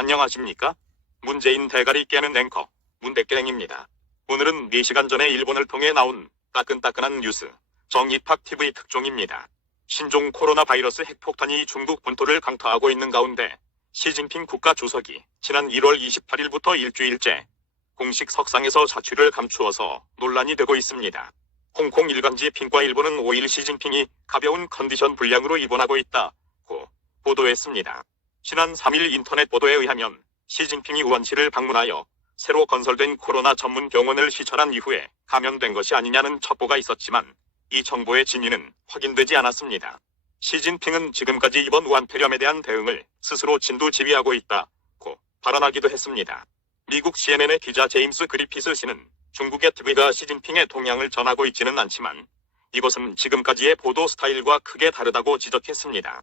안녕하십니까? 문재인 대가리 깨는 앵커 문대깽입니다. 오늘은 4시간 전에 일본을 통해 나온 따끈따끈한 뉴스 정입학TV 특종입니다. 신종 코로나 바이러스 핵폭탄이 중국 본토를 강타하고 있는 가운데 시진핑 국가주석이 지난 1월 28일부터 일주일째 공식 석상에서 자취를 감추어서 논란이 되고 있습니다. 홍콩 일간지 핑과일보는 5일 시진핑이 가벼운 컨디션 불량으로 입원하고 있다고 보도했습니다. 지난 3일 인터넷 보도에 의하면 시진핑이 우한시를 방문하여 새로 건설된 코로나 전문 병원을 시찰한 이후에 감염된 것이 아니냐는 첩보가 있었지만 이 정보의 진위는 확인되지 않았습니다. 시진핑은 지금까지 이번 우한폐렴에 대한 대응을 스스로 진두지휘하고 있다고 발언하기도 했습니다. 미국 CNN의 기자 제임스 그리피스 씨는 중국의 TV가 시진핑의 동향을 전하고 있지는 않지만 이것은 지금까지의 보도 스타일과 크게 다르다고 지적했습니다.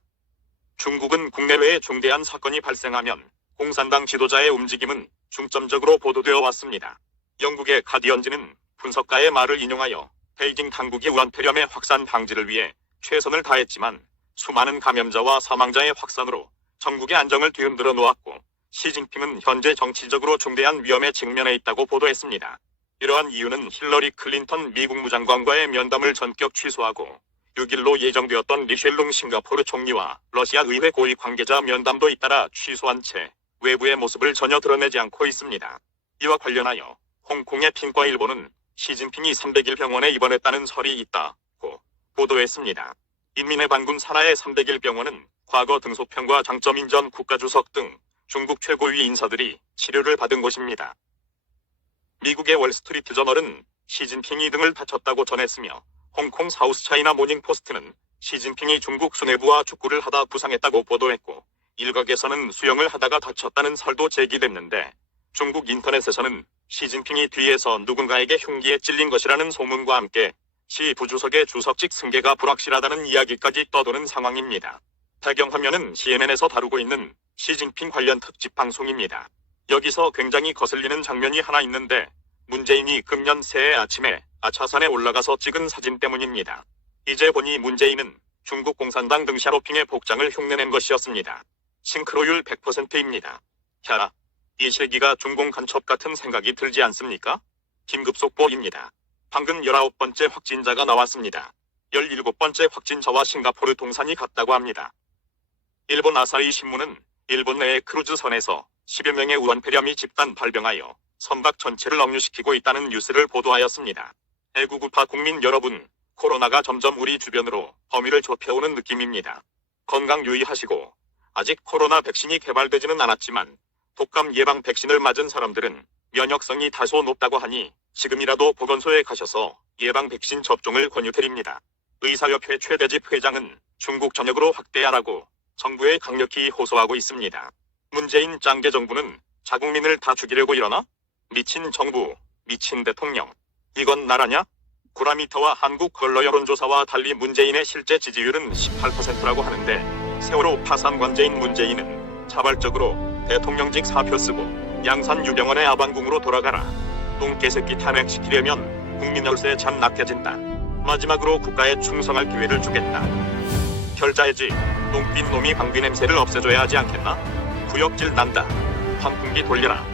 중국은 국내외에 중대한 사건이 발생하면 공산당 지도자의 움직임은 중점적으로 보도되어 왔습니다. 영국의 가디언지는 분석가의 말을 인용하여 베이징 당국이 우한폐렴의 확산 방지를 위해 최선을 다했지만 수많은 감염자와 사망자의 확산으로 전국의 안정을 뒤흔들어 놓았고 시진핑은 현재 정치적으로 중대한 위험에 직면해 있다고 보도했습니다. 이러한 이유는 힐러리 클린턴 미국 무장관과의 면담을 전격 취소하고 6일로 예정되었던 리셸룽 싱가포르 총리와 러시아 의회 고위 관계자 면담도 잇따라 취소한 채 외부의 모습을 전혀 드러내지 않고 있습니다. 이와 관련하여 홍콩의 핑과일보는 시진핑이 300일 병원에 입원했다는 설이 있다고 보도했습니다. 인민의 반군 산하의 300일 병원은 과거 등소평과 장쩌민 전 국가주석 등 중국 최고위 인사들이 치료를 받은 곳입니다. 미국의 월스트리트 저널은 시진핑이 등을 다쳤다고 전했으며 홍콩 사우스차이나 모닝포스트는 시진핑이 중국 수뇌부와 축구를 하다 부상했다고 보도했고 일각에서는 수영을 하다가 다쳤다는 설도 제기됐는데 중국 인터넷에서는 시진핑이 뒤에서 누군가에게 흉기에 찔린 것이라는 소문과 함께 시 부주석의 주석직 승계가 불확실하다는 이야기까지 떠도는 상황입니다. 배경화면은 CNN에서 다루고 있는 시진핑 관련 특집 방송입니다. 여기서 굉장히 거슬리는 장면이 하나 있는데 문재인이 금년 새해 아침에 아차산에 올라가서 찍은 사진 때문입니다. 이제 보니 문재인은 중국 공산당 등샤오핑의 복장을 흉내낸 것이었습니다. 싱크로율 100%입니다. 야, 이 실기가 중공 간첩 같은 생각이 들지 않습니까? 긴급 속보입니다. 방금 19번째 확진자가 나왔습니다. 17번째 확진자와 싱가포르 동산이 같다고 합니다. 일본 아사히 신문은 일본 내의 크루즈선에서 10여 명의 우한폐렴이 집단 발병하여 선박 전체를 억류시키고 있다는 뉴스를 보도하였습니다. 애국우파 국민 여러분, 코로나가 점점 우리 주변으로 범위를 좁혀오는 느낌입니다. 건강 유의하시고 아직 코로나 백신이 개발되지는 않았지만 독감 예방 백신을 맞은 사람들은 면역성이 다소 높다고 하니 지금이라도 보건소에 가셔서 예방 백신 접종을 권유드립니다. 의사협회 최대집 회장은 중국 전역으로 확대하라고 정부에 강력히 호소하고 있습니다. 문재인 짱개 정부는 자국민을 다 죽이려고 이러나? 미친 정부, 미친 대통령. 이건 나라냐? 구라미터와 한국 걸러 여론조사와 달리 문재인의 실제 지지율은 18%라고 하는데 세월호 파산 관제인 문재인은 자발적으로 대통령직 사표 쓰고 양산 유병원의 아방궁으로 돌아가라. 똥개새끼 탄핵시키려면 국민 열쇠 잠 낚여진다. 마지막으로 국가에 충성할 기회를 주겠다. 결자해지. 똥빈 놈이 방귀 냄새를 없애줘야 하지 않겠나? 구역질 난다. 환풍기 돌려라.